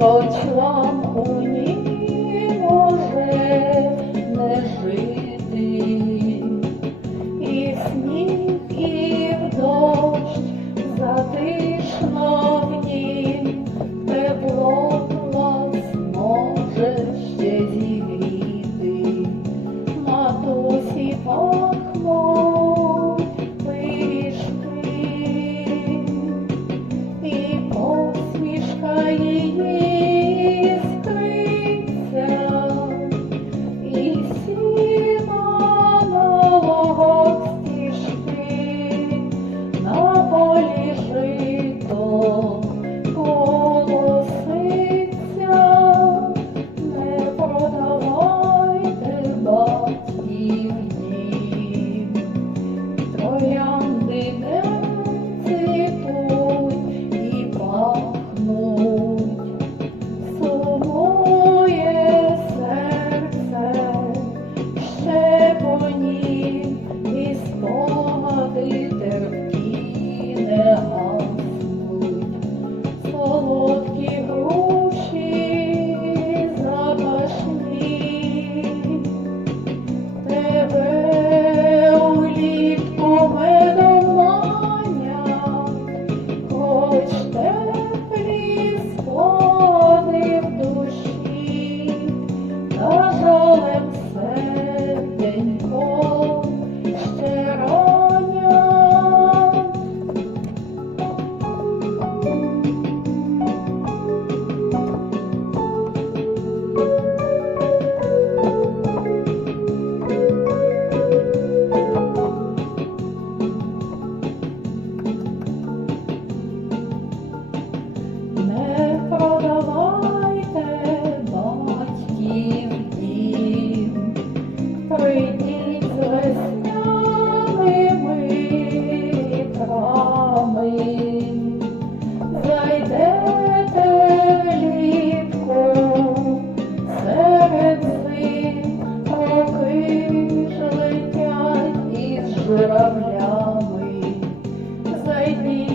Go. made me